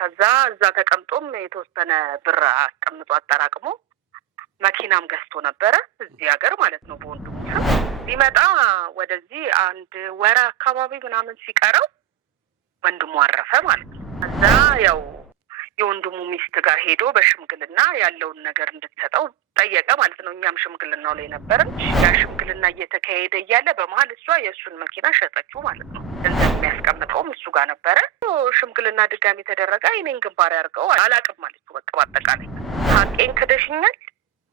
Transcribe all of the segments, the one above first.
ከዛ እዛ ተቀምጦም የተወሰነ ብር አስቀምጦ አጠራቅሞ መኪናም ገዝቶ ነበረ እዚህ ሀገር ማለት ነው። በወንድሙ ስም ሊመጣ ወደዚህ አንድ ወር አካባቢ ምናምን ሲቀረው ወንድሙ አረፈ ማለት ነው። ከዛ ያው የወንድሙ ሚስት ጋር ሄዶ በሽምግልና ያለውን ነገር እንድትሰጠው ጠየቀ ማለት ነው። እኛም ሽምግልናው ላይ ነበርን። ያ ሽምግልና እየተካሄደ እያለ በመሀል እሷ የእሱን መኪና ሸጠችው ማለት ነው። ገንዘብ የሚያስቀምጠውም እሱ ጋር ነበረ። ሽምግልና ድጋሚ ተደረገ። እኔን ግንባር ያርገው አላቅም ማለት ነው። በቃ በአጠቃላይ ሀቄን ክደሽኛል፣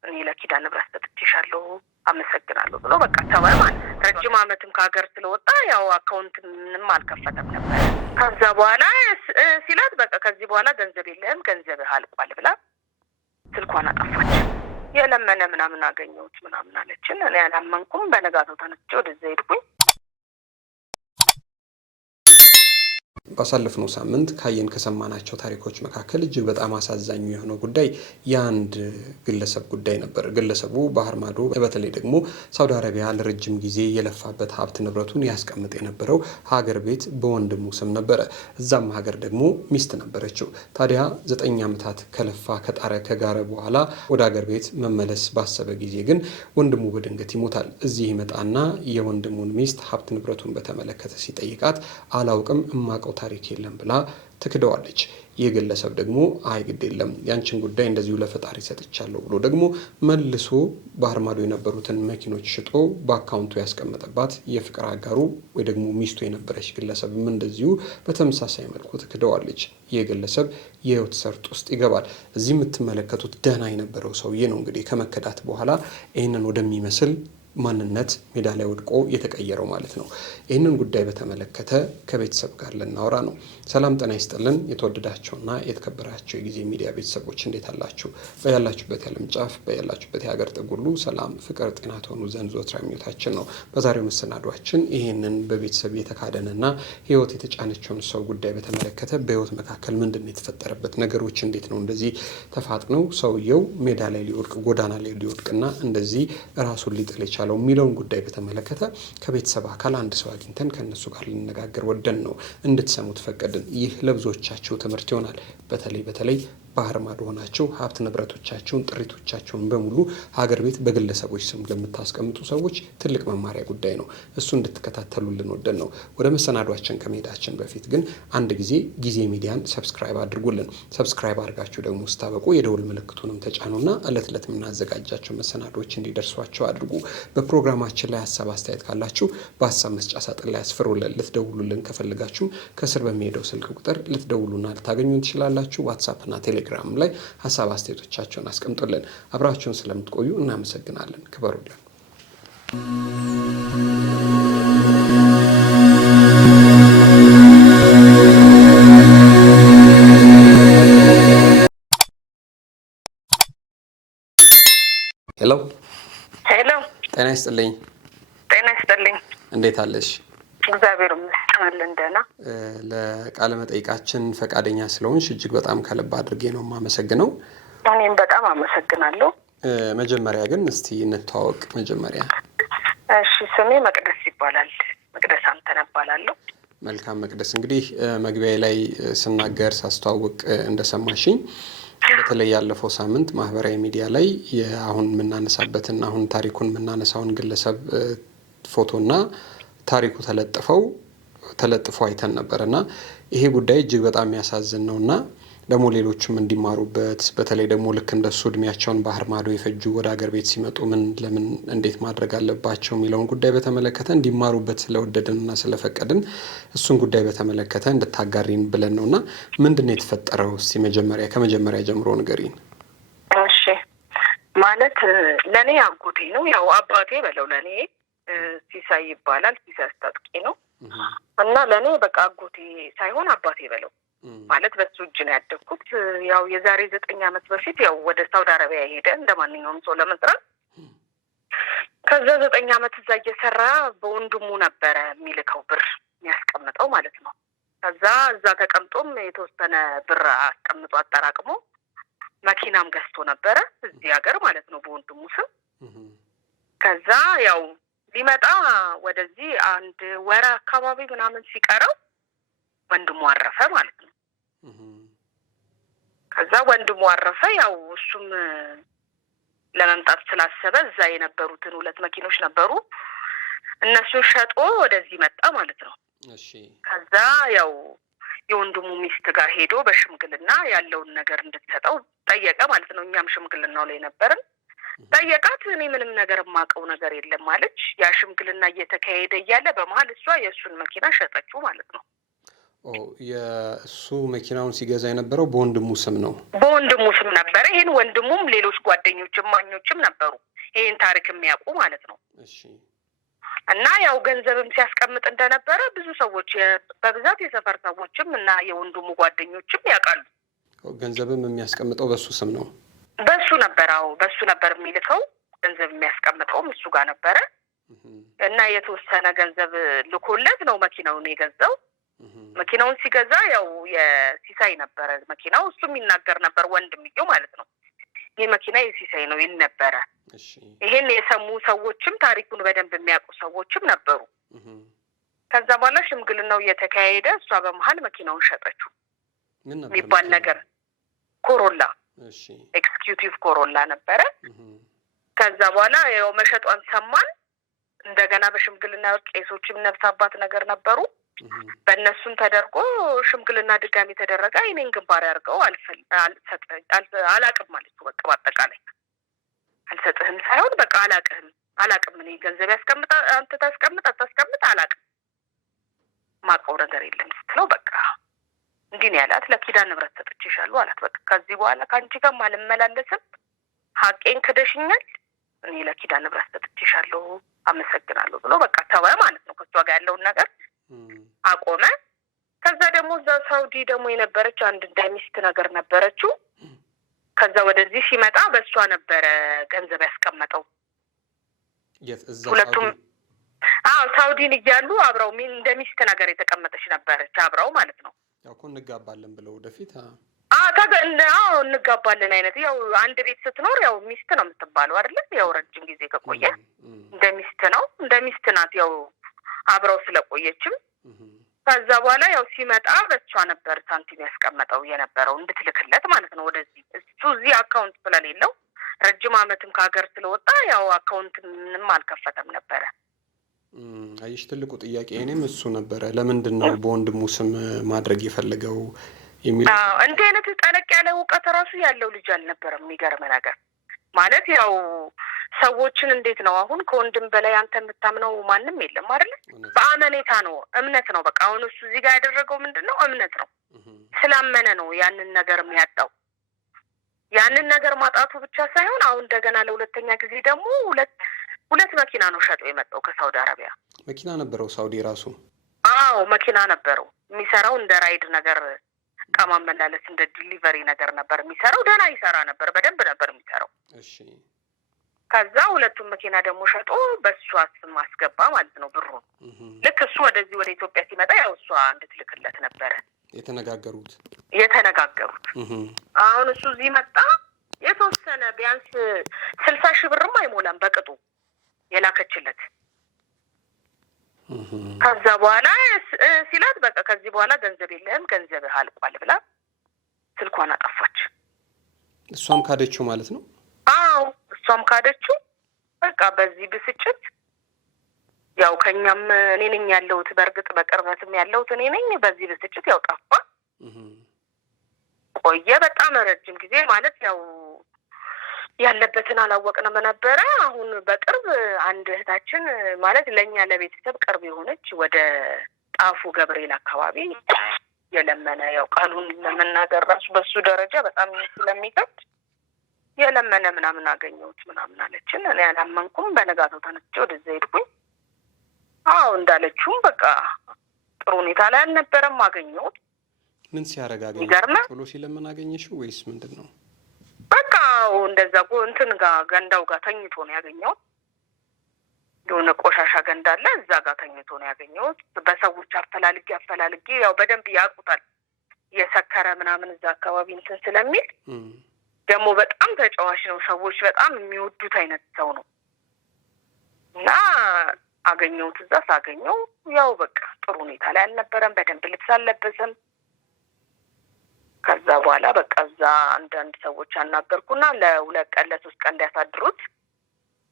እኔ ለኪዳነ ምህረት ሰጥቼሻለሁ፣ አመሰግናለሁ ብሎ በቃ ተባለ ማለት ነው። ረጅም ዓመትም ከሀገር ስለወጣ ያው አካውንት ምንም አልከፈተም ነበር። ከዛ በኋላ ሲላት በቃ ከዚህ በኋላ ገንዘብ የለህም፣ ገንዘብህ አልቋል ብላ ስልኳን አጠፋች። የለመነ ምናምን አገኘሁት ምናምን አለችን። እኔ አላመንኩም። በነጋታው ተነስቼ ወደዛ ሄድኩኝ። ባሳለፍነው ሳምንት ካየን ከሰማናቸው ታሪኮች መካከል እጅግ በጣም አሳዛኙ የሆነው ጉዳይ የአንድ ግለሰብ ጉዳይ ነበር። ግለሰቡ ባህር ማዶ በተለይ ደግሞ ሳውዲ አረቢያ ለረጅም ጊዜ የለፋበት ሀብት ንብረቱን ያስቀምጥ የነበረው ሀገር ቤት በወንድሙ ስም ነበረ። እዛም ሀገር ደግሞ ሚስት ነበረችው። ታዲያ 9 ዓመታት ከለፋ ከጣረ ከጋረ በኋላ ወደ ሀገር ቤት መመለስ ባሰበ ጊዜ ግን ወንድሙ በድንገት ይሞታል። እዚህ ይመጣና የወንድሙን ሚስት ሀብት ንብረቱን በተመለከተ ሲጠይቃት አላውቅም እማቀው ታሪክ የለም ብላ ትክደዋለች። ይህ ግለሰብ ደግሞ አይ ግድ የለም ያንቺን ጉዳይ እንደዚሁ ለፈጣሪ ሰጥቻለሁ ብሎ ደግሞ መልሶ ባህር ማዶ የነበሩትን መኪኖች ሽጦ በአካውንቱ ያስቀመጠባት የፍቅር አጋሩ ወይ ደግሞ ሚስቱ የነበረች ግለሰብም እንደዚሁ በተመሳሳይ መልኩ ትክደዋለች። ይህ ግለሰብ የህይወት ሰርጥ ውስጥ ይገባል። እዚህ የምትመለከቱት ደህና የነበረው ሰውዬ ነው እንግዲህ ከመከዳት በኋላ ይህንን ወደሚመስል ማንነት ሜዳ ላይ ወድቆ የተቀየረው ማለት ነው። ይህንን ጉዳይ በተመለከተ ከቤተሰብ ጋር ልናወራ ነው። ሰላም ጤና ይስጥልን። የተወደዳችሁና የተከበራችሁ የጊዜ ሚዲያ ቤተሰቦች እንዴት አላችሁ? በያላችሁበት የዓለም ጫፍ በያላችሁበት የሀገር ጥግ ሁሉ ሰላም፣ ፍቅር፣ ጤና ትሆኑ ዘንድ ዘወትር ምኞታችን ነው። በዛሬው መሰናዷችን ይህንን በቤተሰብ የተካደነና ህይወት የተጫነችውን ሰው ጉዳይ በተመለከተ በህይወት መካከል ምንድን ነው የተፈጠረበት፣ ነገሮች እንዴት ነው እንደዚህ ተፋጥነው ሰውየው ሜዳ ላይ ሊወድቅ ጎዳና ላይ ሊወድቅና እንደዚህ ራሱን ሊጥል የቻለው የሚለውን ጉዳይ በተመለከተ ከቤተሰብ አካል አንድ ሰው አግኝተን ከነሱ ጋር ልነጋገር ወደን ነው እንድትሰሙት ፈቀድን። ይህ ለብዙዎቻችሁ ትምህርት ይሆናል። በተለይ ባህር ማዶ ሆናችሁ ሀብት ንብረቶቻችሁን ጥሪቶቻችሁን በሙሉ ሀገር ቤት በግለሰቦች ስም ለምታስቀምጡ ሰዎች ትልቅ መማሪያ ጉዳይ ነው። እሱ እንድትከታተሉልን ወደን ነው። ወደ መሰናዷችን ከመሄዳችን በፊት ግን አንድ ጊዜ ሚዲያን ሰብስክራይብ አድርጉልን። ሰብስክራይብ አድርጋችሁ ደግሞ ስታበቁ የደውል ምልክቱንም ተጫኑና እለት እለት የምናዘጋጃቸው መሰናዶች እንዲደርሷቸው አድርጉ። በፕሮግራማችን ላይ ሀሳብ አስተያየት ካላችሁ በሀሳብ መስጫ ሳጥን ላይ አስፍሩልን። ልትደውሉልን ከፈልጋችሁም ከስር በሚሄደው ስልክ ቁጥር ልትደውሉና ልታገኙን ትችላላችሁ። ዋትስአፕና ቴሌግራም ላይ ሀሳብ አስተያየቶቻችሁን አስቀምጡልን። አብራችሁን ስለምትቆዩ እናመሰግናለን። ክበሩልን። ሄሎ ጤና ይስጥልኝ። ጤና ይስጥልኝ። እንዴት አለሽ? እግዚአብሔር ይመስገን ደህና። ለቃለ መጠይቃችን ፈቃደኛ ስለሆንሽ እጅግ በጣም ከልብ አድርጌ ነው የማመሰግነው። እኔም በጣም አመሰግናለሁ። መጀመሪያ ግን እስቲ እንተዋወቅ። መጀመሪያ እሺ፣ ስሜ መቅደስ ይባላል። መቅደስ አንተነህ እባላለሁ። መልካም መቅደስ፣ እንግዲህ መግቢያ ላይ ስናገር ሳስተዋውቅ እንደሰማሽኝ በተለይ ያለፈው ሳምንት ማህበራዊ ሚዲያ ላይ አሁን የምናነሳበትና አሁን ታሪኩን የምናነሳውን ግለሰብ ፎቶና ታሪኩ ተለጥፎ አይተን ነበርና ይሄ ጉዳይ እጅግ በጣም የሚያሳዝን ነውና ደግሞ ሌሎችም እንዲማሩበት በተለይ ደግሞ ልክ እንደሱ እድሜያቸውን ባህር ማዶ የፈጁ ወደ ሀገር ቤት ሲመጡ ለምን እንዴት ማድረግ አለባቸው የሚለውን ጉዳይ በተመለከተ እንዲማሩበት ስለወደድንና ስለፈቀድን እሱን ጉዳይ በተመለከተ እንድታጋሪን ብለን ነውና ምንድነው የተፈጠረው? እስቲ ከመጀመሪያ ጀምሮ ንገሪን። እሺ፣ ማለት ለኔ አጎቴ ነው። ያው አባቴ በለው ለኔ ሲሳይ ይባላል። ሲሳይ አስታጥቄ ነው እና ለኔ በቃ አጎቴ ሳይሆን አባቴ በለው ማለት በሱ እጅ ነው ያደግኩት። ያው የዛሬ 9 ዓመት በፊት ያው ወደ ሳውዲ አረቢያ ሄደ እንደማንኛውም ሰው ለመስራት። ከዛ 9 ዓመት እዛ እየሰራ በወንድሙ ነበረ የሚልከው ብር የሚያስቀምጠው ማለት ነው። ከዛ እዛ ተቀምጦም የተወሰነ ብር አስቀምጦ አጠራቅሞ መኪናም ገዝቶ ነበረ እዚህ ሀገር ማለት ነው በወንድሙ ስም። ከዛ ያው ሊመጣ ወደዚህ አንድ ወር አካባቢ ምናምን ሲቀረው ወንድሙ አረፈ ማለት ነው። ከዛ ወንድሙ አረፈ። ያው እሱም ለመምጣት ስላሰበ እዛ የነበሩትን 2 መኪኖች ነበሩ እነሱን ሸጦ ወደዚህ መጣ ማለት ነው። እሺ ከዛ ያው የወንድሙ ሚስት ጋር ሄዶ በሽምግልና ያለውን ነገር እንድትሰጠው ጠየቀ ማለት ነው። እኛም ሽምግልናው ላይ ነበርን። ጠየቃት። እኔ ምንም ነገር የማውቀው ነገር የለም ማለች። ያ ሽምግልና እየተካሄደ እያለ በመሀል እሷ የእሱን መኪና ሸጠችው ማለት ነው። የእሱ መኪናውን ሲገዛ የነበረው በወንድሙ ስም ነው? በወንድሙ ስም ነበረ። ይህን ወንድሙም ሌሎች ጓደኞችም ማኞችም ነበሩ ይህን ታሪክ የሚያውቁ ማለት ነው። እሺ እና ያው ገንዘብም ሲያስቀምጥ እንደነበረ ብዙ ሰዎች በብዛት የሰፈር ሰዎችም እና የወንድሙ ጓደኞችም ያውቃሉ። ገንዘብም የሚያስቀምጠው በሱ ስም ነው? በሱ ነበር። አዎ በሱ ነበር የሚልከው። ገንዘብ የሚያስቀምጠውም እሱ ጋር ነበረ እና የተወሰነ ገንዘብ ልኮለት ነው መኪናውን የገዛው። መኪናውን ሲገዛ ያው የሲሳይ ነበረ መኪናው። እሱም ይናገር ነበር ወንድምየው ማለት ነው። ይህ መኪና የሲሳይ ነው ይል ነበረ። ይሄን የሰሙ ሰዎችም ታሪኩን በደንብ የሚያውቁ ሰዎችም ነበሩ። ከዛ በኋላ ሽምግልናው እየተካሄደ እሷ በመሀል መኪናውን ሸጠችው። ምን ነበር የሚባል ነገር ኮሮላ፣ እሺ ኤክስኪዩቲቭ ኮሮላ ነበረ። ከዛ በኋላ ያው መሸጧን ሰማን። እንደገና በሽምግልና ቄሶችም ነፍስ አባት ነገር ነበሩ። በእነሱም ተደርጎ ሽምግልና ድጋሚ ተደረገ። እኔን ግንባር ያርገው አላቅም ማለት ነው። በቃ በአጠቃላይ አልሰጥህም ሳይሆን በቃ አላቅም እኔ ገንዘብ ያስቀምጣ አንተ ታስቀምጥ አታስቀምጥ አላቅም ማውቀው ነገር የለም ስትለው በቃ እንዲህ ነው ያላት። ለኪዳን ንብረት ሰጥቼሻለሁ አላት። በቃ ከዚህ በኋላ ከአንቺ ጋር አልመላለስም፣ ሀቄን ክደሽኛል፣ እኔ ለኪዳን ንብረት ሰጥቼሻለሁ አመሰግናለሁ ብሎ በቃ ተወ ማለት ነው። ከሷ ጋር ያለውን ነገር አቆመ። ከዛ ደግሞ እዛ ሳውዲ ደግሞ የነበረች አንድ ሚስት ነገር ነበረችው። ከዛ ወደዚህ ሲመጣ በእሷ ነበረ ገንዘብ ያስቀመጠው። ሁለቱም ሳውዲን እያሉ አብረው እንደ ሚስት ነገር የተቀመጠች ነበረች አብረው ማለት ነው። ያው እኮ እንጋባለን ብለው ወደፊት እንጋባለን አይነት ያው አንድ ቤት ስትኖር ያው ሚስት ነው የምትባለው አይደለ? ያው ረጅም ጊዜ ከቆየ እንደ ሚስት ነው፣ እንደ ሚስት ናት። ያው አብረው ስለቆየችም ከዛ በኋላ ያው ሲመጣ በሷ ነበር ሳንቲም ያስቀመጠው የነበረው እንድትልክለት ማለት ነው ወደዚህ። እሱ እዚህ አካውንት ስለሌለው ረጅም ዓመትም ከሀገር ስለወጣ ያው አካውንት ምንም አልከፈተም ነበረ። አይሽ ትልቁ ጥያቄ እኔም እሱ ነበረ። ለምንድን ነው በወንድሙ ስም ማድረግ የፈለገው የሚል እንዲህ አይነት ጠለቅ ያለ እውቀት ራሱ ያለው ልጅ አልነበረም። የሚገርም ነገር ማለት ያው ሰዎችን እንዴት ነው አሁን ከወንድም በላይ አንተ የምታምነው ማንም የለም አይደል? በአመኔታ ነው፣ እምነት ነው። በቃ አሁን እሱ እዚህ ጋር ያደረገው ምንድነው? እምነት ነው። ስላመነ ነው ያንን ነገር የሚያጣው። ያንን ነገር ማጣቱ ብቻ ሳይሆን አሁን እንደገና ለሁለተኛ ጊዜ ደግሞ ሁለት መኪና ነው ሸጦ የመጣው ከሳውዲ አረቢያ። መኪና ነበረው ሳውዲ ራሱ? አዎ መኪና ነበረው። የሚሰራው እንደ ራይድ ነገር ዕቃ ማመላለስ እንደ ዲሊቨሪ ነገር ነበር የሚሰራው። ደህና ይሰራ ነበር፣ በደንብ ነበር የሚሰራው። እሺ ከዛ ሁለቱም መኪና ደግሞ ሸጦ በእሷ ስም አስገባ ማለት ነው ብሩን። ልክ እሱ ወደዚህ ወደ ኢትዮጵያ ሲመጣ ያው እሷ እንድትልክለት ነበረ የተነጋገሩት። አሁን እሱ እዚህ መጣ። የተወሰነ ቢያንስ 60,000 ብርም አይሞላም በቅጡ የላከችለት። ከዛ በኋላ ሲላት በቃ ከዚህ በኋላ ገንዘብ የለህም ገንዘብህ አልቋል ብላ ስልኳን አጠፋች። እሷም ካደችው ማለት ነው? አዎ እሷም ካደችው። በቃ በዚህ ብስጭት ያው ከኛም እኔ ነኝ ያለሁት፣ በእርግጥ በቅርበትም ያለሁት እኔ ነኝ። በዚህ ብስጭት ያው ጠፋ። ቆየ በጣም ረጅም ጊዜ ማለት ያው ያለበትን አላወቅንም ነበረ። አሁን በቅርብ አንድ እህታችን ማለት ለኛ ለቤተሰብ ቅርብ የሆነች ወደ ጣፉ ገብርኤል አካባቢ የለመነ ያው ቃሉን ለመናገር ራሱ በሱ ደረጃ በጣም ስለሚከብድ የለመነ ምናምን አገኘሁት ምናምን አለችን። እኔ አላመንኩም። በነጋታው ተነስቼ ወደዛ ሄድኩኝ። አዎ እንዳለችውም በቃ ጥሩ ሁኔታ ላይ አልነበረም። አገኘሁት። ምን ሲያረጋ አገኘሽ? ቶሎ ሲለምን አገኘሽው ወይስ ምንድን ነው? በቃ እንደዛ እንትን ጋር ገንዳው ጋር ተኝቶ ነው ያገኘሁት። የሆነ ቆሻሻ ገንዳ አለ፣ እዛ ጋር ተኝቶ ነው ያገኘሁት። በሰዎች አፈላልጌ ያው በደንብ ያውቁታል የሰከረ ምናምን እዛ አካባቢ እንትን ስለሚል ደግሞ በጣም ተጫዋች ነው። ሰዎች በጣም የሚወዱት አይነት ሰው ነው እና አገኘሁት። እዛ ሳገኘው ያው በቃ ጥሩ ሁኔታ ላይ አልነበረም። በደንብ ልብስ አልለበሰም። ከዛ በኋላ በቃ እዛ አንዳንድ ሰዎች አናገርኩና ለ2 ቀን ለ3 ቀን እንዲያሳድሩት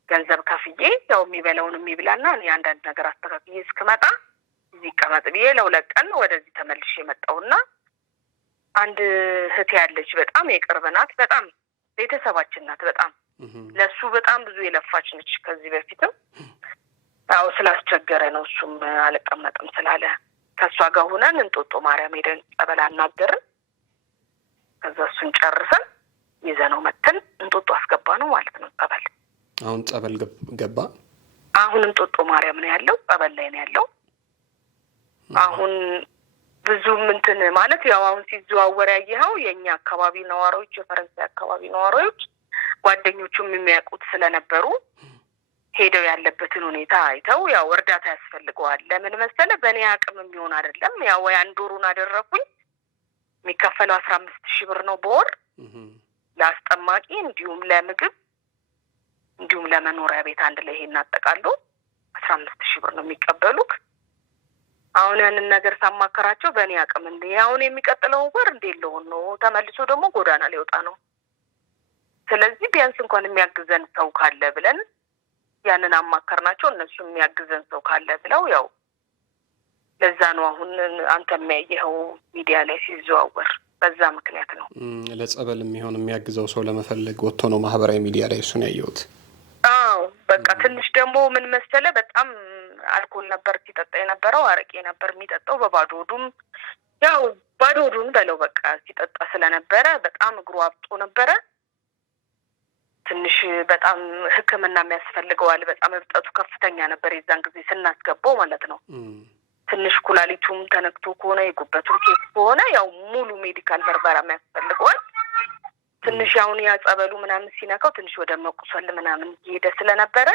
ገንዘብ ከፍዬ ያው የሚበላውን የሚብላና እኔ አንዳንድ ነገር አስተካክዬ እስክመጣ እዚህ ቀመጥ ብዬ ለ2 ቀን ወደዚህ ተመልሼ መጣሁና አንድ እህቴ ያለች በጣም የቅርብ ናት፣ በጣም ቤተሰባችን ናት። በጣም ለሱ በጣም ብዙ የለፋች ነች። ከዚህ በፊትም ያው ስላስቸገረ ነው እሱም አልቀመጥም ስላለ ከሷ ጋር ሆነን እንጦጦ ማርያም ሄደን ጸበል አናገርን። ከዛ እሱን ጨርሰን ይዘነው መተን እንጦጦ አስገባ ነው ማለት ነው። ጸበል አሁን ጸበል ገባ። አሁን እንጦጦ ማርያም ነው ያለው፣ ጸበል ላይ ነው ያለው። አሁን ብዙም እንትን ማለት ያው አሁን ሲዘዋወር ያየኸው የኛ አካባቢ ነዋሪዎች፣ የፈረንሳይ አካባቢ ነዋሪዎች ጓደኞቹም የሚያውቁት ስለነበሩ ሄደው ያለበትን ሁኔታ አይተው ያው እርዳታ ያስፈልገዋል። ለምን መሰለ በእኔ አቅም የሚሆን አይደለም። ያው ወይ 1 ወሩን አደረኩኝ። የሚከፈለው 15,000 ብር ነው በወር ለአስጠማቂ እንዲሁም ለምግብ እንዲሁም ለመኖሪያ ቤት አንድ ላይ ይሄን አጠቃሎ 15,000 ብር ነው የሚቀበሉክ። አሁን ያንን ነገር ሳማከራቸው በእኔ አቅም እንደ አሁን የሚቀጥለው ወር እንደሌለውን ነው ተመልሶ ደግሞ ጎዳና ሊወጣ ነው። ስለዚህ ቢያንስ እንኳን የሚያግዘን ሰው ካለ ብለን ያንን አማከርናቸው። እነሱ የሚያግዘን ሰው ካለ ብለው ያው ለዛ ነው አሁን አንተ የሚያየኸው ሚዲያ ላይ ሲዘዋወር በዛ ምክንያት ነው። ለጸበል የሚያግዘው ሰው ለመፈለግ ወጥቶ ነው ማህበራዊ ሚዲያ ላይ እሱን ያየሁት። አዎ በቃ ትንሽ ደግሞ ምን መሰለ በጣም አልኮል ነበር ሲጠጣ የነበረው፣ አረቄ ነበር የሚጠጣው በባዶ ሆዱም ያው ባዶ ሆዱን በለው በቃ ሲጠጣ ስለነበረ በጣም እግሩ አብጦ ነበረ። ትንሽ በጣም ሕክምና የሚያስፈልገዋል። በጣም እብጠቱ ከፍተኛ ነበር የዛን ጊዜ ስናስገባው ማለት ነው። ትንሽ ኩላሊቱም ተነክቶ ከሆነ የጉበቱ ኬስ ከሆነ ያው ሙሉ ሜዲካል ምርመራ የሚያስፈልገዋል። ትንሽ አሁን ያጸበሉ ምናምን ሲነካው ትንሽ ወደ መቁሰል ምናምን እየሄደ ስለነበረ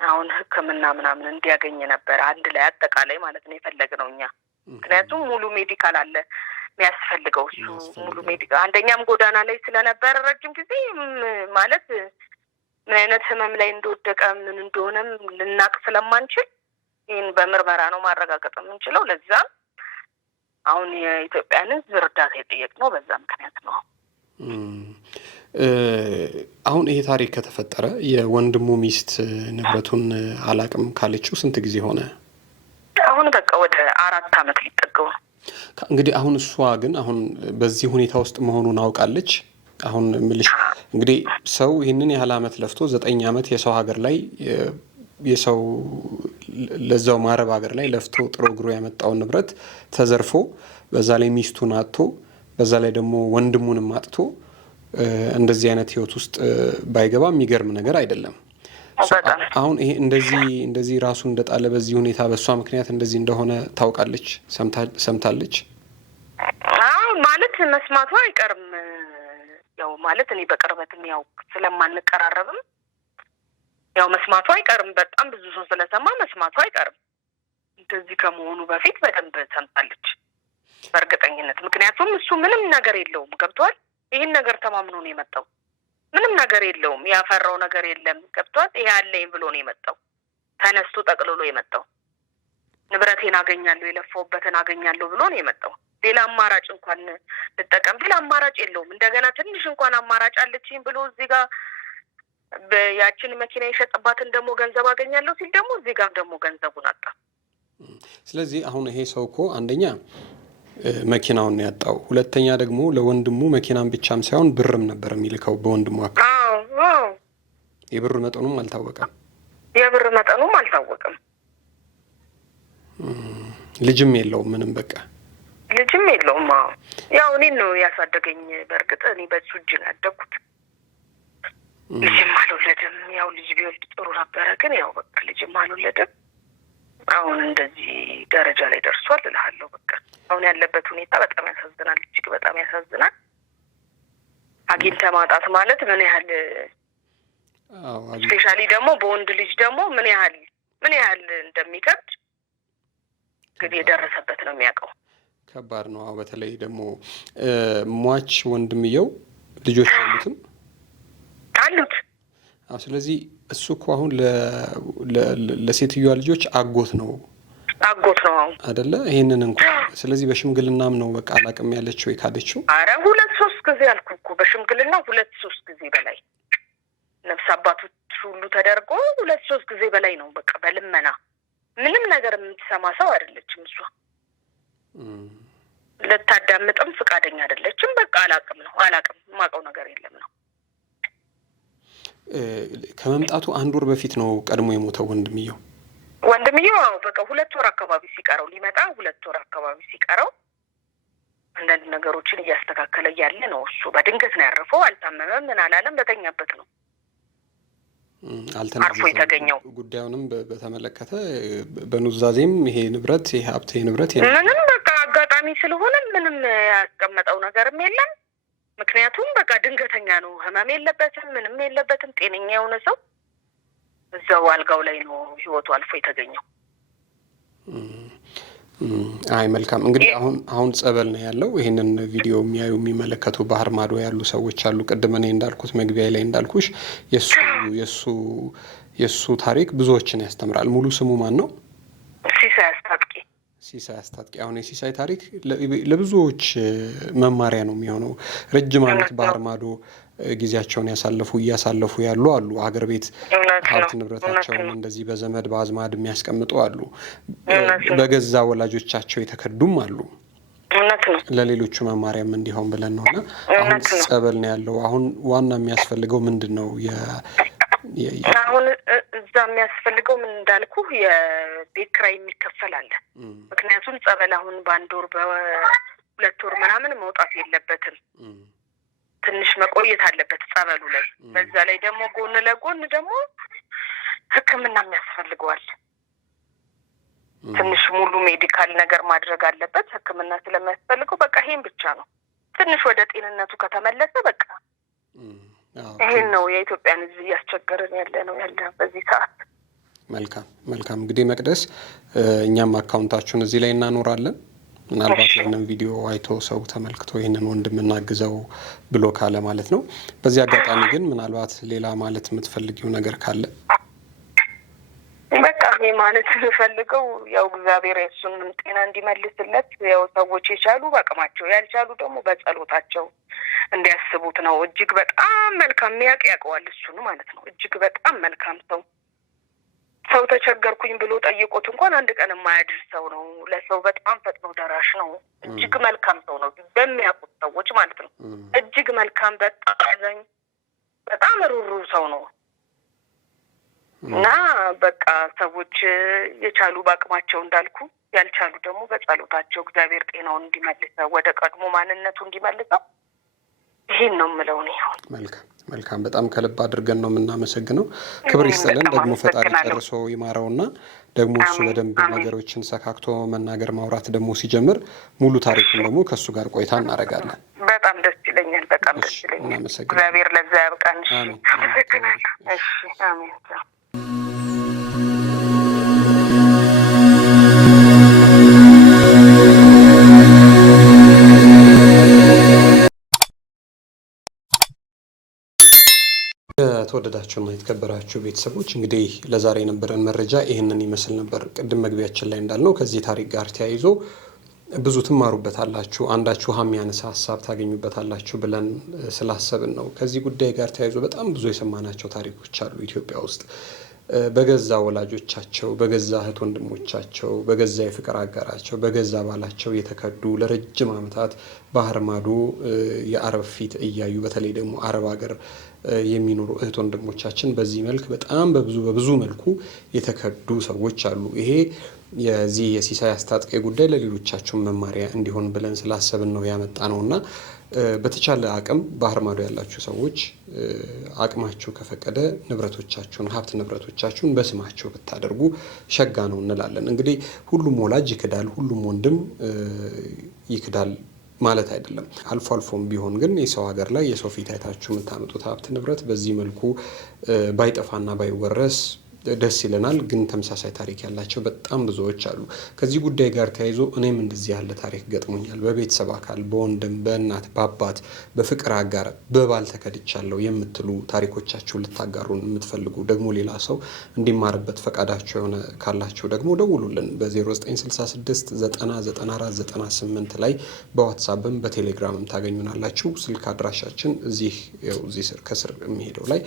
አሁን ሕክምና ምናምን እንዲያገኝ ነበር አንድ ላይ አጠቃላይ ማለት ነው የፈለግነው እኛ። ምክንያቱም ሙሉ ሜዲካል አለ የሚያስፈልገው እሱ ሙሉ ሜዲካል። አንደኛም ጎዳና ላይ ስለነበረ ረጅም ጊዜ ማለት ምን አይነት ህመም ላይ እንደወደቀ ምን እንደሆነም ልናቅ ስለማንችል ይህን በምርመራ ነው ማረጋገጥ የምንችለው። ለዛ አሁን የኢትዮጵያን ሕዝብ እርዳታ የጠየቅነው በዛ ምክንያት ነው። አሁን ይሄ ታሪክ ከተፈጠረ የወንድሙ ሚስት ንብረቱን አላቅም ካለችው ስንት ጊዜ ሆነ? አሁን በቃ ወደ 4 ዓመት ሊጠገው ነው። እንግዲህ አሁን እሷ ግን አሁን በዚህ ሁኔታ ውስጥ መሆኑን አውቃለች። አሁን ምልሽ እንግዲህ ሰው ይህንን ያህል ዓመት ለፍቶ 9 ዓመት የሰው ሀገር ላይ የሰው ለዛው ማረብ ሀገር ላይ ለፍቶ ጥሮ ግሮ ያመጣውን ንብረት ተዘርፎ በዛ ላይ ሚስቱን አጥቶ በዛ ላይ ደግሞ ወንድሙንም አጥቶ እንደዚህ አይነት ህይወት ውስጥ ባይገባ የሚገርም ነገር አይደለም። አሁን ይሄ እንደዚህ ራሱ እንደጣለ በዚህ ሁኔታ በሷ ምክንያት እንደዚህ እንደሆነ ታውቃለች፣ ሰምታለች። ማለት መስማቷ አይቀርም። ያው ማለት እኔ በቅርበትም ያው ስለማንቀራረብም ያው መስማቷ አይቀርም። በጣም ብዙ ሰው ስለሰማ መስማቷ አይቀርም። እንደዚህ ከመሆኑ በፊት በደንብ ሰምታለች በእርግጠኝነት። ምክንያቱም እሱ ምንም ነገር የለውም ገብቷል። ይህን ነገር ተማምኖ ነው የመጣው። ምንም ነገር የለውም፣ ያፈራው ነገር የለም ገብቷል። ይሄ አለኝ ብሎ ነው የመጣው። ተነስቶ ጠቅልሎ የመጣው ንብረቴን አገኛለሁ የለፈውበትን አገኛለሁ ብሎ ነው የመጣው። ሌላ አማራጭ እንኳን ልጠቀም ሌላ አማራጭ የለውም። እንደገና ትንሽ እንኳን አማራጭ አለችኝ ብሎ እዚህ ጋር ያችን መኪና የሸጥባትን ደግሞ ገንዘብ አገኛለሁ ሲል ደግሞ እዚህ ጋር ደግሞ ገንዘቡን አጣ። ስለዚህ አሁን ይሄ ሰው እኮ አንደኛ መኪናውን ያጣው፣ ሁለተኛ ደግሞ ለወንድሙ መኪናን ብቻም ሳይሆን ብርም ነበር የሚልከው በወንድሙ አካባቢ። የብር መጠኑም አልታወቀም። ልጅም የለውም ምንም በቃ ልጅም የለውም። ያው እኔን ነው ያሳደገኝ። በእርግጥ እኔ በሱ እጅ ነው ያደግኩት። ልጅም አልወለድም። ያው ልጅ ቢወልድ ጥሩ ነበረ፣ ግን ያው በቃ ልጅም አልወለድም። አሁን እንደዚህ ደረጃ ላይ ደርሷል እልሃለሁ። በቃ አሁን ያለበት ሁኔታ በጣም ያሳዝናል፣ እጅግ በጣም ያሳዝናል። አግኝተህ ማጣት ማለት ምን ያህል ስፔሻሊ ደግሞ በወንድ ልጅ ደግሞ ምን ያህል እንደሚከብድ እንግዲህ የደረሰበት ነው የሚያውቀው። ከባድ ነው። በተለይ ደግሞ ሟች ወንድምየው ልጆች አሉት። ስለዚህ እሱ እኮ አሁን ለሴትዮዋ ልጆች አጎት ነው አጎት ነው አይደለ? ይሄንን እንኳን ስለዚህ በሽምግልናም ነው በቃ አላቅም ያለችው የካደችው። አረ 2-3 ጊዜ አልኩ እኮ በሽምግልና 2-3 ጊዜ በላይ ነፍስ አባቶች ሁሉ ተደርጎ 2-3 ጊዜ በላይ ነው። በቃ በልመና ምንም ነገር የምትሰማ ሰው አይደለችም እሷ። ልታዳምጥም ፍቃደኛ አይደለችም። በቃ አላቅም የማውቀው ነገር የለም ነው። ከመምጣቱ 1 ወር በፊት ነው ቀድሞ የሞተው ወንድምየው። በቃ 2 ወር አካባቢ ሲቀረው ሊመጣ 2 ወር አካባቢ ሲቀረው አንዳንድ ነገሮችን እያስተካከለ እያለ ነው እሱ በድንገት ነው ያረፈው። አልታመመም፣ ምን አላለም፣ በተኛበት ነው አርፎ የተገኘው። ጉዳዩንም በተመለከተ በኑዛዜም ይሄ ንብረት ይሄ ሀብት ይሄ ንብረት ምንም በቃ አጋጣሚ ስለሆነ ምንም ያስቀመጠው ነገርም የለም። ምክንያቱም በቃ ድንገተኛ ነው፣ ህመም የለበትም፣ ምንም የለበትም። ጤነኛ የሆነ ሰው እዛው አልጋው ላይ ነው ህይወቱ አልፎ የተገኘው። አይ መልካም እንግዲህ አሁን ጸበል ነው ያለው። ይሄንን ቪዲዮ የሚያዩ የሚመለከቱ ባህር ማዶ ያሉ ሰዎች አሉ። ቅድም እኔ እንዳልኩት መግቢያ ላይ እንዳልኩሽ የሱ ታሪክ ብዙዎችን ያስተምራል። ሙሉ ስሙ ማን ነው? ሲሳይ አስታጥቄ። አሁን የሲሳይ ታሪክ ለብዙዎች መማሪያ ነው የሚሆነው። ረጅም ዓመት ባህር ማዶ ጊዜያቸውን እያሳለፉ ያሉ አሉ። ሀገር ቤት ሀብት ንብረታቸውን እንደዚህ በዘመድ በአዝማድ የሚያስቀምጡ አሉ። በገዛ ወላጆቻቸው የተከዱም አሉ። ለሌሎቹ መማሪያም እንዲሆን ብለን ነውና አሁን ጸበል ነው ያለው። አሁን ዋና የሚያስፈልገው ምንድን ነው? አሁን እዛ የሚያስፈልገው ምን እንዳልኩ የቤት ኪራይ የሚከፈል አለ። ምክንያቱም ጸበል አሁን በ1 ወር በ2 ወር ምናምን መውጣት የለበትም። ትንሽ መቆየት አለበት ጸበሉ ላይ። በዛ ላይ ደግሞ ጎን ለጎን ደግሞ ሕክምና የሚያስፈልገዋል። ትንሽ ሙሉ ሜዲካል ነገር ማድረግ አለበት። ሕክምና ስለሚያስፈልገው በቃ ይሄን ብቻ ነው። ትንሽ ወደ ጤንነቱ ከተመለሰ በቃ ይሄን ነው የኢትዮጵያን ሕዝብ እያስቸገረን ያለ በዚህ ሰዓት። መልካም እንግዲህ መቅደስ፣ እኛም አካውንታችሁን እዚህ ላይ እናኖራለን። ምናልባት ይህንን ቪዲዮ አይቶ ሰው ተመልክቶ ይህንን ወንድም እናግዘው ብሎ ካለ ማለት ነው። በዚህ አጋጣሚ ግን ምናልባት ሌላ ማለት የምትፈልጊው ነገር ካለ? በቃ እኔ ማለት የምፈልገው ያው እግዚአብሔር የእሱን ጤና እንዲመልስለት፣ ያው ሰዎች የቻሉ በአቅማቸው ያልቻሉ ደግሞ በጸሎታቸው እንዲያስቡት ነው። እጅግ በጣም መልካም ያውቀዋል እሱን ማለት ነው። እጅግ በጣም መልካም ሰው ተቸገርኩኝ ብሎ ጠይቆት እንኳን 1 ቀን የማያድር ሰው ነው። ለሰው በጣም ፈጥኖ ደራሽ ነው። እጅግ መልካም ሰው ነው፣ በሚያውቁት ሰዎች ማለት ነው። እጅግ መልካም፣ በጣም አዛኝ፣ በጣም ሩሩ ሰው ነው እና በቃ ሰዎች የቻሉ በአቅማቸው እንዳልኩ፣ ያልቻሉ ደግሞ በጸሎታቸው እግዚአብሔር ጤናውን እንዲመልሰው፣ ወደ ቀድሞ ማንነቱ እንዲመልሰው ይሄን ነው የምለው ነው። መልካም በጣም ከልብ አድርገን ነው የምናመሰግነው። ክብር ይስጥልን። ደግሞ ፈጣሪ ጨርሶ ይማረውና ደግሞ እሱ በደንብ ነገሮችን ሰካክቶ መናገር ማውራት ደግሞ ሲጀምር ሙሉ ታሪኩን ደግሞ ከእሱ ጋር ቆይታ እናደርጋለን። በጣም ደስ ይለኛል። በጣም ደስ ይለኛል። እግዚአብሔር ለዛ ያብቃን። አመሰግናለሁ። እሺ፣ አሜን። የተወደዳችሁና የተከበራችሁ ቤተሰቦች እንግዲህ ለዛሬ የነበረን መረጃ ይህንን ይመስል ነበር። ቅድም መግቢያችን ላይ እንዳልነው ከዚህ ታሪክ ጋር ተያይዞ ብዙ ትማሩበታላችሁ፣ አንዳችሁ የሚያነሳ ሀሳብ ታገኙበታላችሁ ብለን ስላሰብን ነው። ከዚህ ጉዳይ ጋር ተያይዞ በጣም ብዙ የሰማናቸው ታሪኮች አሉ ኢትዮጵያ ውስጥ። በገዛ ወላጆቻቸው፣ በገዛ እህት ወንድሞቻቸው፣ በገዛ የፍቅር አጋራቸው፣ በገዛ ባላቸው የተከዱ ለረጅም ዓመታት ባህር ማዶ የአረብ ፊት እያዩ በተለይ ደግሞ አረብ ሀገር የሚኖሩ እህት ወንድሞቻችን በዚህ መልክ በጣም በብዙ መልኩ የተከዱ ሰዎች አሉ። ይሄ የዚህ የሲሳይ አስታጥቄ ጉዳይ ለሌሎቻችሁም መማሪያ እንዲሆን ብለን ስላሰብን ነው ያመጣ ነውና በተቻለ አቅም ባህር ማዶ ያላችሁ ሰዎች አቅማችሁ ከፈቀደ ንብረቶቻችሁን ሀብት ንብረቶቻችሁን በስማቸው ብታደርጉ ሸጋ ነው እንላለን። እንግዲህ ሁሉም ወላጅ ይክዳል፣ ሁሉም ወንድም ይክዳል ማለት አይደለም። አልፎ አልፎም ቢሆን ግን የሰው ሀገር ላይ የሰው ፊት አይታችሁ የምታመጡት ሀብት ንብረት በዚህ መልኩ ባይጠፋና ባይወረስ ደስ ይለናል። ግን ተመሳሳይ ታሪክ ያላቸው በጣም ብዙዎች አሉ። ከዚህ ጉዳይ ጋር ተያይዞ እኔም እንደዚህ ያለ ታሪክ ገጥሞኛል። በቤተሰብ አካል፣ በወንድም፣ በእናት፣ በአባት፣ በፍቅር አጋር፣ በባል ተከድቻለሁ የምትሉ ታሪኮቻችሁ ልታጋሩን የምትፈልጉ ደግሞ ሌላ ሰው እንዲማርበት ፈቃዳቸው የሆነ ካላቸው ደግሞ ደውሉልን በ0966 909498 ላይ በዋትሳፕም በቴሌግራምም ታገኙናላችሁ። ስልክ አድራሻችን እዚህ ስር ከስር የሚሄደው ላይ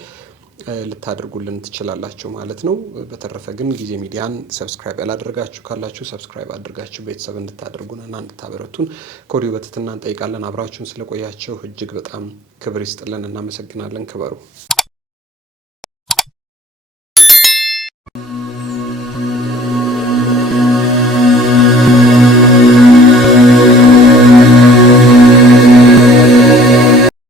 ልታደርጉልን ትችላላችሁ ማለት ነው። በተረፈ ግን ጊዜ ሚዲያን ሰብስክራይብ ያላደረጋችሁ ካላችሁ ሰብስክራይብ አድርጋችሁ ቤተሰብ እንድታደርጉንና እንድታበረቱን ከወዲሁ በትህትና እንጠይቃለን። አብራችሁን ስለቆያችሁ እጅግ በጣም ክብር ይስጥልን። እናመሰግናለን። ክበሩ።